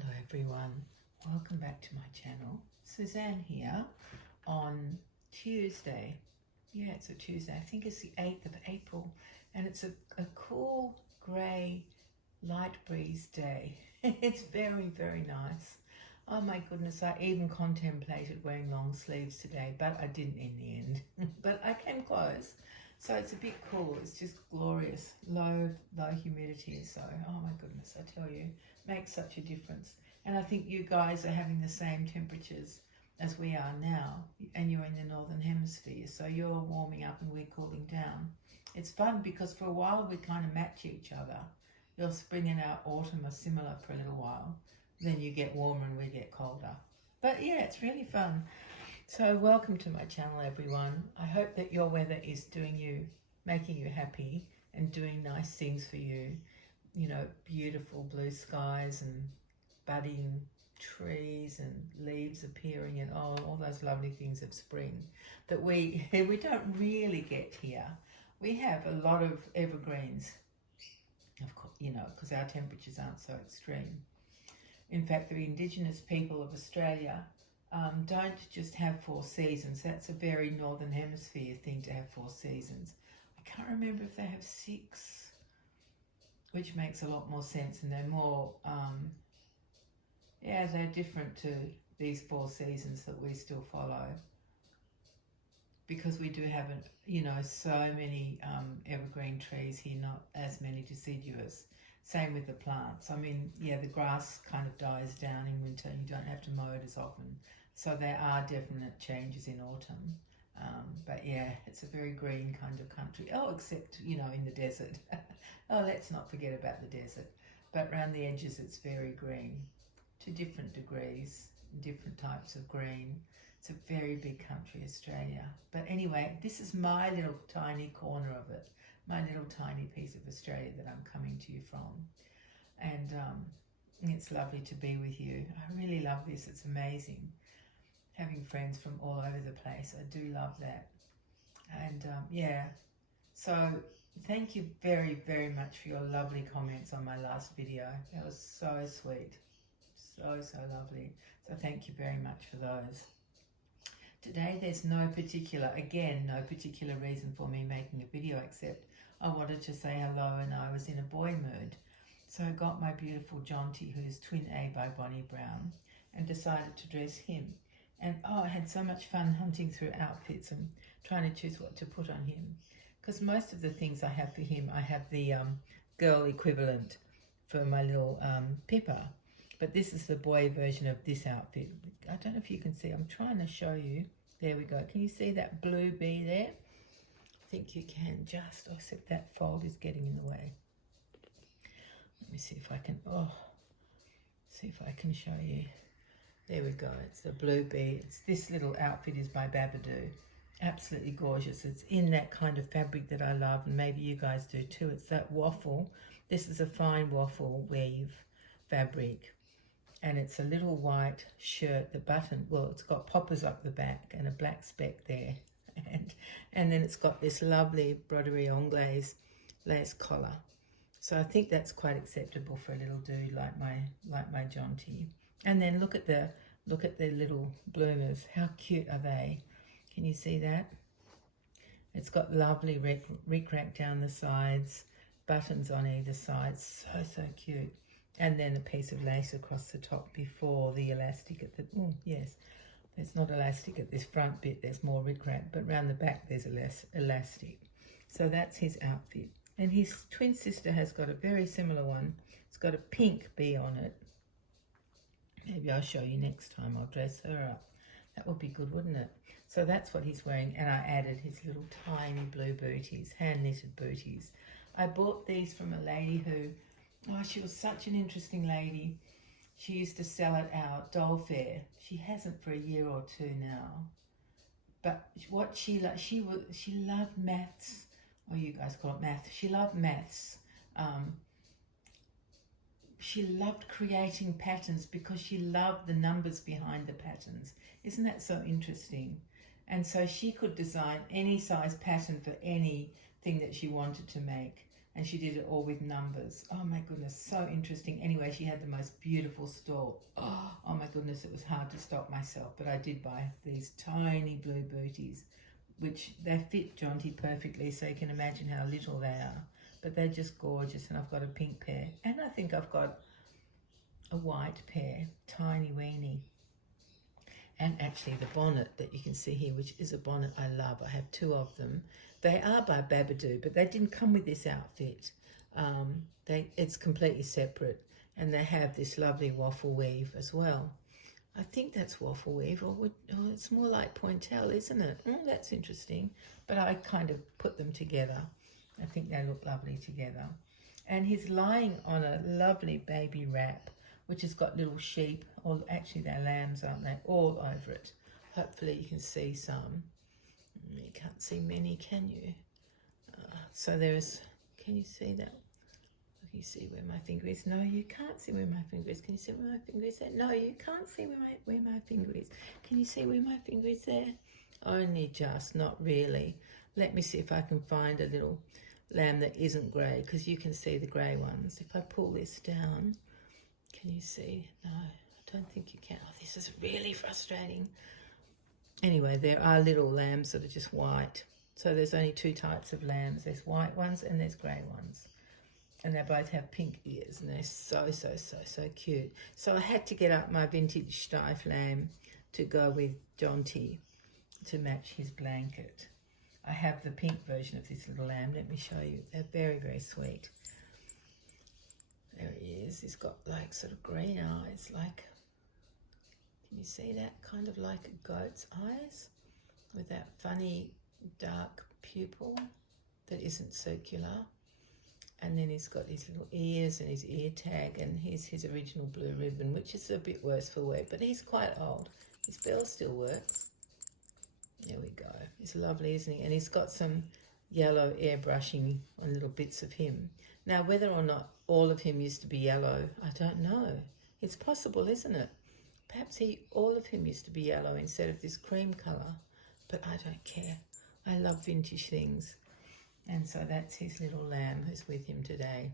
Hello everyone, welcome back to my channel. Suzanne here on Tuesday. Yeah, it's a Tuesday. I think it's the 8th of April and it's a cool grey light breeze day. It's very, very nice. Oh my goodness, I even contemplated wearing long sleeves today, but I didn't in the end. But I came close. So it's a bit cool. It's just glorious. Low humidity. So, oh my goodness, I tell you, makes such a difference. And I think you guys are having the same temperatures as we are now. And you're in the Northern Hemisphere. So you're warming up and we're cooling down. It's fun because for a while we kind of match each other. Your spring and our autumn are similar for a little while. Then you get warmer and we get colder. But yeah, it's really fun. So welcome to my channel everyone. I hope that your weather is making you happy and doing nice things for you. You know, beautiful blue skies and budding trees and leaves appearing and all those lovely things of spring that we don't really get here. We have a lot of evergreens, of course, you know, because our temperatures aren't so extreme. In fact, the Indigenous people of Australia don't just have 4 seasons. That's a very Northern Hemisphere thing to have 4 seasons. I can't remember if they have 6, which makes a lot more sense, and they're more, yeah, they're different to these 4 seasons that we still follow, because we do have, you know, so many evergreen trees here, not as many deciduous. Same with the plants. I mean, yeah, the grass kind of dies down in winter. You don't have to mow it as often. So there are definite changes in autumn. But yeah, it's a very green kind of country. Oh, except, you know, in the desert. Oh, let's not forget about the desert. But around the edges, it's very green to different degrees, different types of green. It's a very big country, Australia. But anyway, this is my little tiny corner of it. My little tiny piece of Australia that I'm coming to you from. And it's lovely to be with you. I really love this. It's amazing. Having friends from all over the place. I do love that. And yeah, so thank you very, very much for your lovely comments on my last video. That was so sweet. So lovely. So thank you very much for those. Today there's no particular reason for me making a video, except I wanted to say hello and I was in a boy mood. So I got my beautiful Jonty, who's twin A by Bonnie Brown, and decided to dress him. And oh, I had so much fun hunting through outfits and trying to choose what to put on him. Because most of the things I have for him, I have the girl equivalent for my little Pippa. But this is the boy version of this outfit. I don't know if you can see. I'm trying to show you. There we go. Can you see that blue bee there? I think you can just, except that fold is getting in the way. Let me see if I can, see if I can show you. There we go. It's the blue bee. This little outfit is by Babadoo. Absolutely gorgeous. It's in that kind of fabric that I love, and maybe you guys do too. It's that waffle. This is a fine waffle weave fabric. And it's a little white shirt, the button, well, it's got poppers up the back and a black speck there. And then it's got this lovely broderie anglaise lace collar. So I think that's quite acceptable for a little dude like my Jonty. And then look at the little bloomers. How cute are they? Can you see that? It's got lovely rick-rack down the sides, buttons on either side. So cute. And then a piece of lace across the top before the elastic at the, oh yes, there's not elastic at this front bit, there's more ric-rac, but round the back there's less elastic. So that's his outfit. And his twin sister has got a very similar one. It's got a pink bee on it. Maybe I'll show you next time. I'll dress her up. That would be good, wouldn't it? So that's what he's wearing, and I added his little tiny blue booties, hand-knitted booties. I bought these from a lady who, oh, she was such an interesting lady. She used to sell at our doll fair. She hasn't for a year or 2 now. But what she loved maths. Oh, you guys call it math. She loved maths. She loved creating patterns because she loved the numbers behind the patterns. Isn't that so interesting? And so she could design any size pattern for anything that she wanted to make. and she did it all with numbers. Oh my goodness, so interesting. Anyway, she had the most beautiful stall. Oh my goodness, it was hard to stop myself, but I did buy these tiny blue booties, which they fit Jonty perfectly, so you can imagine how little they are. But they're just gorgeous, and I've got a pink pair, and I think I've got a white pair, tiny weenie. And actually the bonnet that you can see here, which is a bonnet I love. I have 2 of them. They are by Babadoo, but they didn't come with this outfit. It's completely separate, and they have this lovely waffle weave as well. I think that's waffle weave, or it's more like pointelle, isn't it? That's interesting. But I kind of put them together. I think they look lovely together. And he's lying on a lovely baby wrap, which has got little sheep, or actually they're lambs, aren't they, all over it. Hopefully you can see some. You can't see many, can you? So there's, can you see that? Can you see where my finger is? No, you can't see where my finger is. Can you see where my finger is there? No, you can't see where my finger is. Can you see where my finger is there? Only just, not really. Let me see if I can find a little lamb that isn't grey, because you can see the grey ones. If I pull this down, can you see? No, I don't think you can. Oh, this is really frustrating. Anyway, there are little lambs that are just white. So there's only 2 types of lambs. There's white ones and there's grey ones. And they both have pink ears, and they're so, so, so, so cute. So I had to get up my vintage Steiff lamb to go with Jonty to match his blanket. I have the pink version of this little lamb. Let me show you. They're very, very sweet. There he is. He's got like sort of green eyes, like, can you see that? Kind of like a goat's eyes, with that funny dark pupil that isn't circular. And then he's got his little ears and his ear tag, and here's his original blue ribbon, which is a bit worse for wear, but he's quite old. His bell still works. There we go. He's lovely, isn't he? And he's got some yellow airbrushing on little bits of him. Now, whether or not all of him used to be yellow, I don't know. It's possible, isn't it? Perhaps all of him used to be yellow instead of this cream colour, but I don't care. I love vintage things. And so that's his little lamb who's with him today.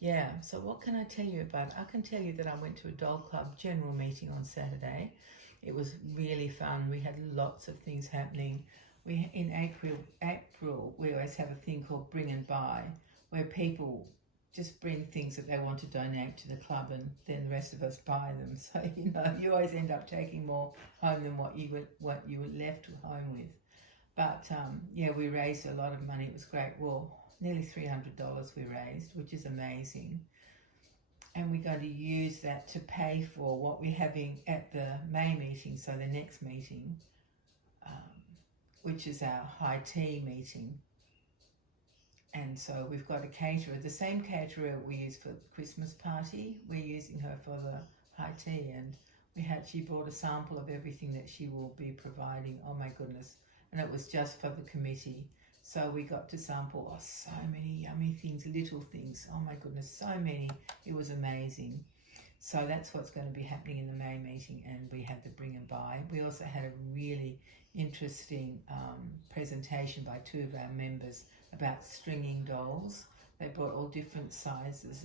Yeah, so what can I tell you about? I can tell you that I went to a dog club general meeting on Saturday. It was really fun. We had lots of things happening. In April, we always have a thing called Bring and Buy, where people just bring things that they want to donate to the club, and then the rest of us buy them. So, you know, you always end up taking more home than what you were left home with. But, yeah, we raised a lot of money. It was great. Well, nearly $300 we raised, which is amazing. And we're going to use that to pay for what we're having at the May meeting, so the next meeting, which is our high tea meeting. And so we've got a caterer, the same caterer we use for the Christmas party. We're using her for the high tea, and she brought a sample of everything that she will be providing. Oh my goodness. And it was just for the committee. So we got to sample so many yummy things, little things. Oh my goodness, so many. It was amazing. So that's what's going to be happening in the May meeting, and we had the Bring and Buy. We also had a really interesting presentation by 2 of our members about stringing dolls. They brought all different sizes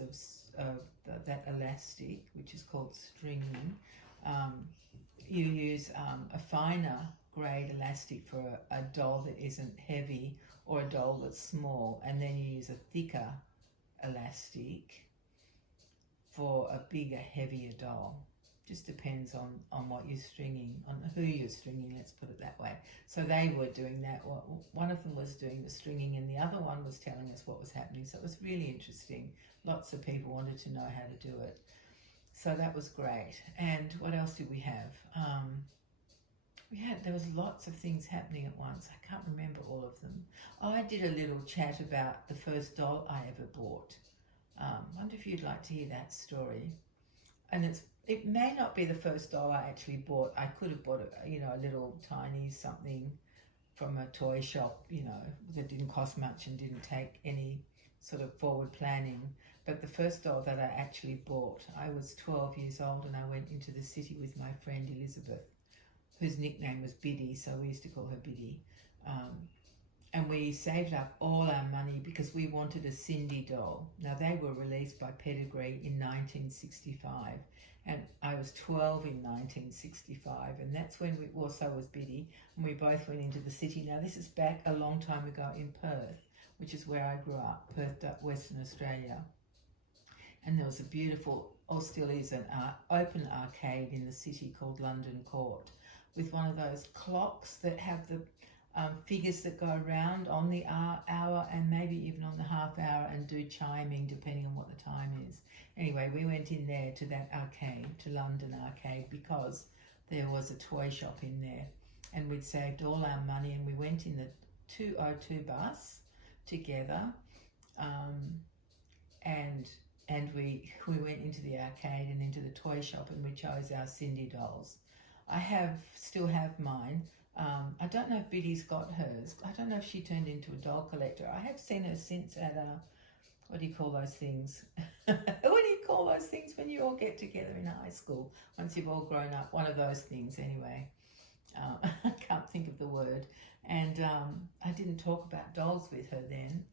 of that elastic, which is called stringing. You use a finer grade elastic for a doll that isn't heavy, or a doll that's small, and then you use a thicker elastic for a bigger, heavier doll. Just depends on what you're stringing, on who you're stringing, let's put it that way. So they were doing that. One of them was doing the stringing, and the other one was telling us what was happening. So it was really interesting. Lots of people wanted to know how to do it. So that was great. And what else did we have? There was lots of things happening at once. I can't remember all of them. I did a little chat about the first doll I ever bought. I wonder if you'd like to hear that story. And it may not be the first doll I actually bought. I could have bought a little tiny something from a toy shop, that didn't cost much and didn't take any sort of forward planning. But the first doll that I actually bought, I was 12 years old, and I went into the city with my friend Elizabeth, whose nickname was Biddy, so we used to call her Biddy. and we saved up all our money because we wanted a Cindy doll. Now, they were released by Pedigree in 1965, and I was 12 in 1965, and that's when we also was Biddy, and we both went into the city. Now, this is back a long time ago in Perth, which is where I grew up, Perth, Western Australia. And there was a beautiful, or still is, an open arcade in the city called London Court, with one of those clocks that have the figures that go around on the hour and maybe even on the half hour and do chiming depending on what the time is. Anyway, we went in there to that arcade, to London Arcade, because there was a toy shop in there, and we'd saved all our money, and we went in the 202 bus together, and we went into the arcade and into the toy shop, and we chose our Cindy dolls. I still have mine. I don't know if Biddy's got hers. I don't know if she turned into a doll collector. I have seen her since at what do you call those things? What do you call those things when you all get together in high school? Once you've all grown up, one of those things anyway. I can't think of the word. And I didn't talk about dolls with her then.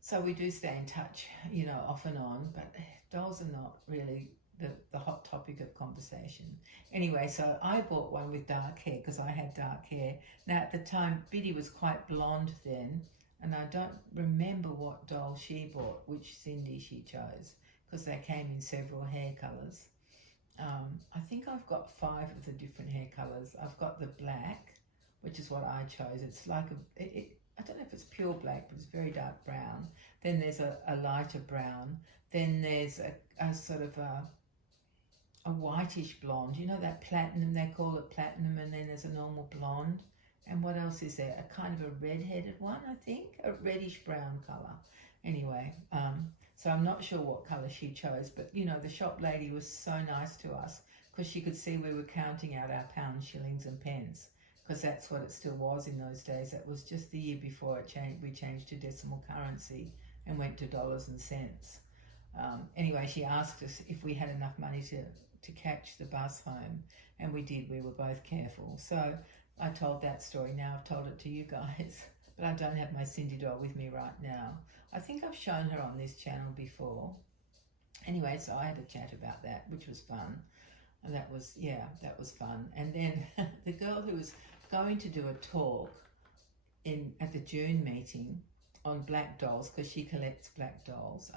So we do stay in touch, you know, off and on, but dolls are not really the hot topic of conversation. Anyway, so I bought one with dark hair because I had dark hair. Now, at the time, Biddy was quite blonde then, and I don't remember what doll she bought, which Cindy she chose, because they came in several hair colours. I think I've got 5 of the different hair colours. I've got the black, which is what I chose. It's like I don't know if it's pure black, but it's very dark brown. Then there's a lighter brown. Then there's a sort of a whitish blonde. You know that platinum, they call it platinum, and then there's a normal blonde. And what else is there? A kind of a red-headed one, I think, a reddish brown colour. Anyway, so I'm not sure what colour she chose, but you know, the shop lady was so nice to us because she could see we were counting out our pounds, shillings and pence, because that's what it still was in those days. That was just the year before we changed to decimal currency and went to dollars and cents. Anyway, she asked us if we had enough money to catch the bus home, and we did. We were both careful. So I told that story. Now I've told it to you guys, but I don't have my Cindy doll with me right now. I think I've shown her on this channel before. Anyway, so I had a chat about that, which was fun. And that was fun. And then the girl who was going to do a talk at the June meeting on black dolls, because she collects black dolls,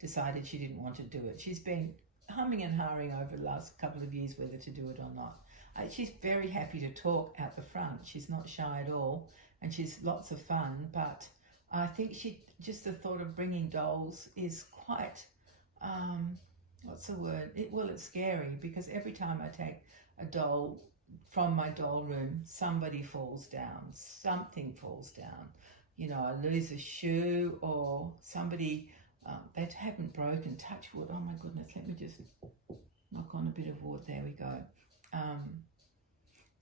decided she didn't want to do it. She's been humming and hawing over the last couple of years whether to do it or not. She's very happy to talk out the front. She's not shy at all, and she's lots of fun, but I think just the thought of bringing dolls is quite, what's the word? It's scary, because every time I take a doll from my doll room, somebody falls down, something falls down. You know, I lose a shoe, or somebody, they haven't broken, touch wood. Oh my goodness, let me just knock on a bit of wood. There we go.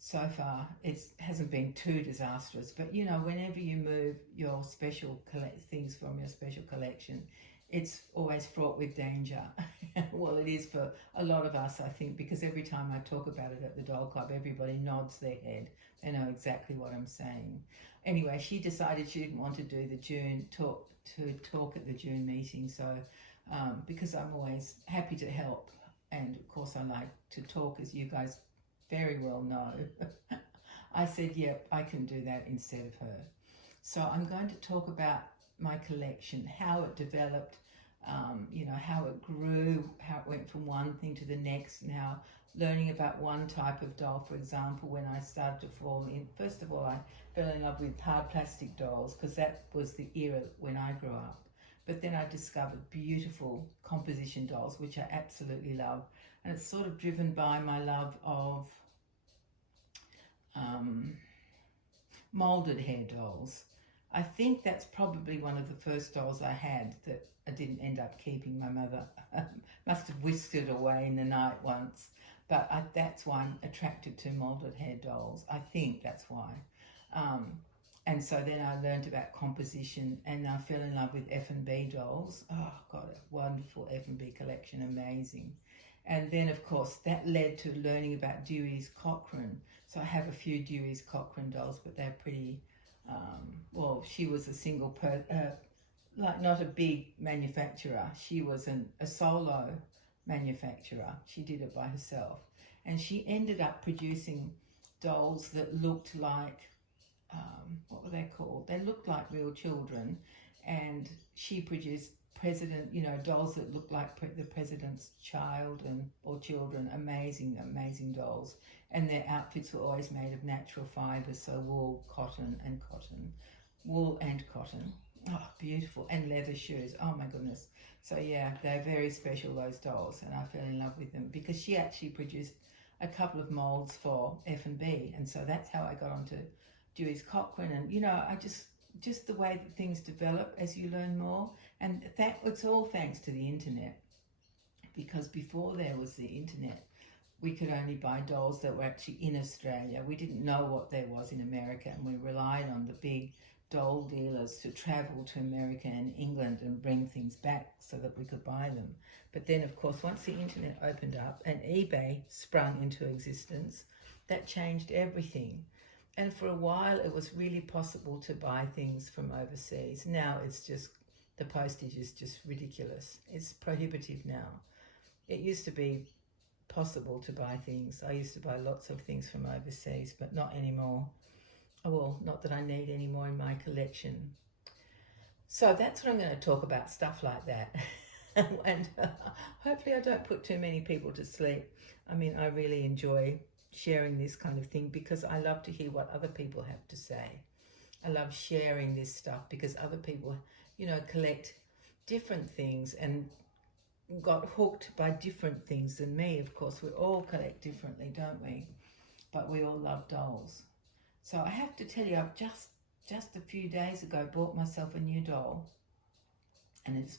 So far, it hasn't been too disastrous, but you know, whenever you move your special things from your special collection, it's always fraught with danger. Well, it is for a lot of us, I think, because every time I talk about it at the Doll Club, everybody nods their head. They know exactly what I'm saying. Anyway, she decided she didn't want to do the June talk at the June meeting, so because I'm always happy to help, and of course I like to talk, as you guys very well know. I said, yep, I can do that instead of her. So I'm going to talk about my collection, how it developed, you know, how it grew, how it went from one thing to the next, and how learning about one type of doll, for example, when I started to fall in. First of all, I fell in love with hard plastic dolls, because that was the era when I grew up. But then I discovered beautiful composition dolls, which I absolutely love. And it's sort of driven by my love of molded hair dolls. I think that's probably one of the first dolls I had that I didn't end up keeping. My mother must have whisked it away in the night once. But that's why I'm attracted to molded hair dolls. I think that's why. And so then I learned about composition, and I fell in love with F&B dolls. Oh, God, a wonderful F&B collection, amazing. And then, of course, that led to learning about Dewey's Cochrane. So I have a few Dewey's Cochrane dolls, but they're pretty well, she was a single like not a big manufacturer. She was a solo manufacturer. She did it by herself. And she ended up producing dolls that looked like, what were they called? They looked like real children. And she produced dolls that looked like the president's child or children. Amazing, amazing dolls. And their outfits were always made of natural fibres, so wool, wool and cotton. Oh, beautiful. And leather shoes. Oh my goodness. So yeah, they're very special, those dolls, and I fell in love with them because she actually produced a couple of molds for F&B, and so that's how I got onto Dewey's Cochrane. And I just the way that things develop as you learn more, and it's all thanks to the internet, because before there was the internet, we could only buy dolls that were actually in Australia. We didn't know what there was in America, and we relied on the big doll dealers to travel to America and England and bring things back so that we could buy them. But then, of course, once the internet opened up and eBay sprung into existence, that changed everything. And for a while, it was really possible to buy things from overseas. Now it's just, the postage is just ridiculous. It's prohibitive now. It used to be possible to buy things. I used to buy lots of things from overseas, but not anymore. Oh, well, not that I need any more in my collection. So that's what I'm going to talk about, stuff like that. And hopefully I don't put too many people to sleep. I mean, I really enjoy sharing this kind of thing because I love to hear what other people have to say. I love sharing this stuff because other people, collect different things and got hooked by different things than me. Of course, we all collect differently, don't we? But we all love dolls. So I have to tell you, I've just a few days ago bought myself a new doll, and it's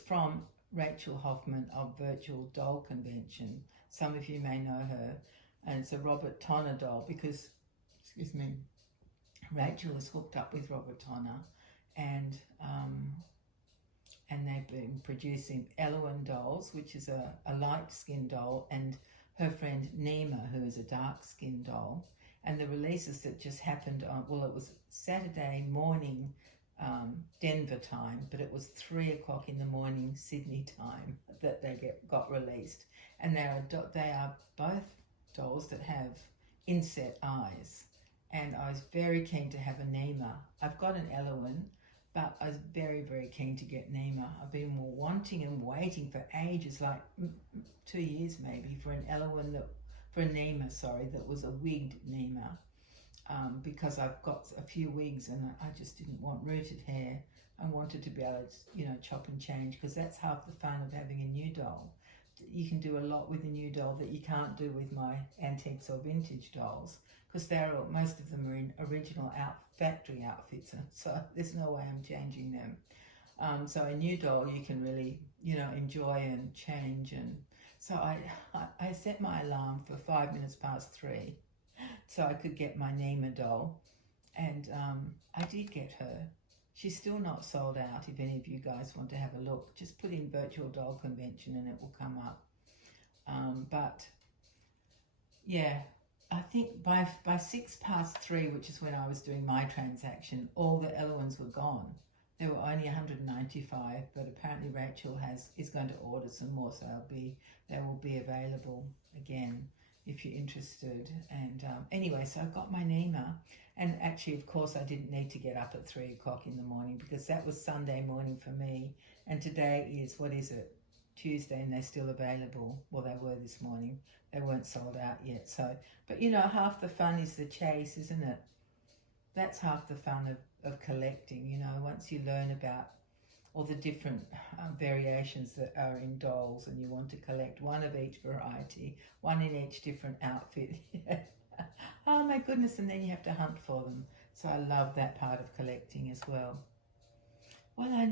from Rachel Hoffman of Virtual Doll Convention. Some of you may know her, and it's a Robert Tonner doll because, Rachel is hooked up with Robert Tonner, and they've been producing Elowen dolls, which is a light skin doll, and her friend Nima, who is a dark skin doll. And the releases that just happened on, it was Saturday morning, Denver time, but it was 3 o'clock in the morning, Sydney time, that they got released. And they are both dolls that have inset eyes. And I was very keen to have a Nima. I've got an Elowen, but I was very, very keen to get Nima. I've been wanting and waiting for ages, like 2 years maybe, for an Elowen for a Nima, that was a wigged Nima, because I've got a few wigs and I just didn't want rooted hair. I wanted to be able to, chop and change, because that's half the fun of having a new doll. You can do a lot with a new doll that you can't do with my antiques or vintage dolls, because most of them are in original factory outfits, and so there's no way I'm changing them. So a new doll you can really, enjoy and change. And so I set my alarm for 3:05 so I could get my Nima doll, and I did get her. She's still not sold out. If any of you guys want to have a look, just put in Virtual Doll Convention and it will come up. But yeah, I think by 3:06, which is when I was doing my transaction, all the Elowens were gone. There were only 195, but apparently Rachel is going to order some more, so they will be available again if you're interested. And anyway, so I got my Nima, and actually, of course, I didn't need to get up at 3 o'clock in the morning, because that was Sunday morning for me, and today is, Tuesday, and they're still available. Well, they were this morning. They weren't sold out yet. So, but half the fun is the chase, isn't it? That's half the fun of collecting, once you learn about all the different variations that are in dolls, and you want to collect one of each variety, one in each different outfit. Oh my goodness, and then you have to hunt for them. So I love that part of collecting as well. Well, I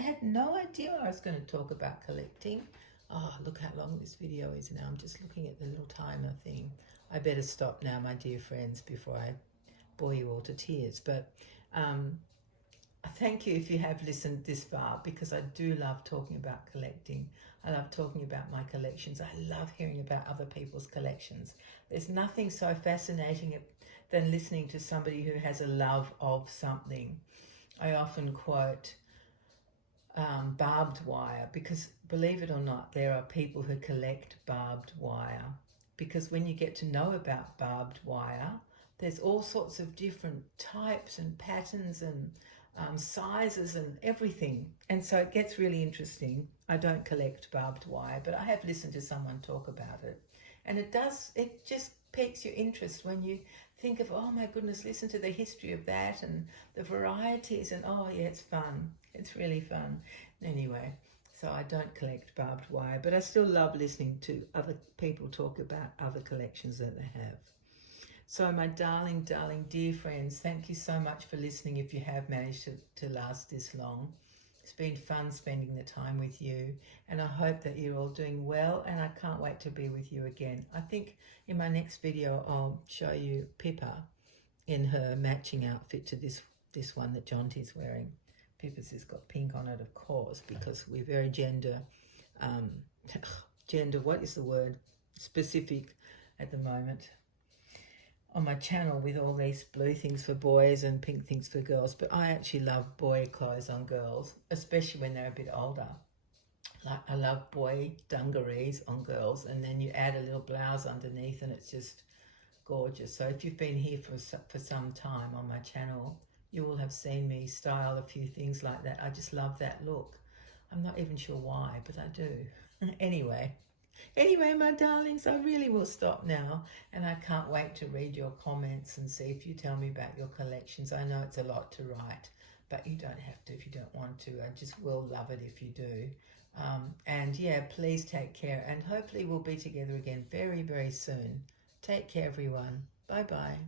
had no idea I was going to talk about collecting. Oh, look how long this video is now. I'm just looking at the little timer thing. I better stop now, my dear friends, before I bore you all to tears. But thank you if you have listened this far, because I do love talking about collecting. I love talking about my collections. I love hearing about other people's collections. There's nothing so fascinating than listening to somebody who has a love of something. I often quote barbed wire, because believe it or not, there are people who collect barbed wire, because when you get to know about barbed wire, there's all sorts of different types and patterns and sizes and everything, and so it gets really interesting. I don't collect barbed wire, but I have listened to someone talk about it, and it just piques your interest when you think of, oh my goodness, listen to the history of that and the varieties, and oh yeah, it's fun. It's really fun. Anyway, so I don't collect barbed wire, but I still love listening to other people talk about other collections that they have. So my darling, darling, dear friends, thank you so much for listening if you have managed to last this long. It's been fun spending the time with you, and I hope that you're all doing well, and I can't wait to be with you again. I think in my next video I'll show you Pippa in her matching outfit to this one that Jonty's wearing. Pippa's has got pink on it, of course, because we're very gender, what is the word, specific at the moment on my channel, with all these blue things for boys and pink things for girls. But I actually love boy clothes on girls, especially when they're a bit older. Like, I love boy dungarees on girls, and then you add a little blouse underneath and it's just gorgeous. So if you've been here for some time on my channel, you will have seen me style a few things like that. I just love that look. I'm not even sure why, but I do. Anyway, my darlings, I really will stop now, and I can't wait to read your comments and see if you tell me about your collections. I know it's a lot to write, but you don't have to if you don't want to. I just will love it if you do. And yeah, please take care, and hopefully we'll be together again very, very soon. Take care, everyone. Bye-bye.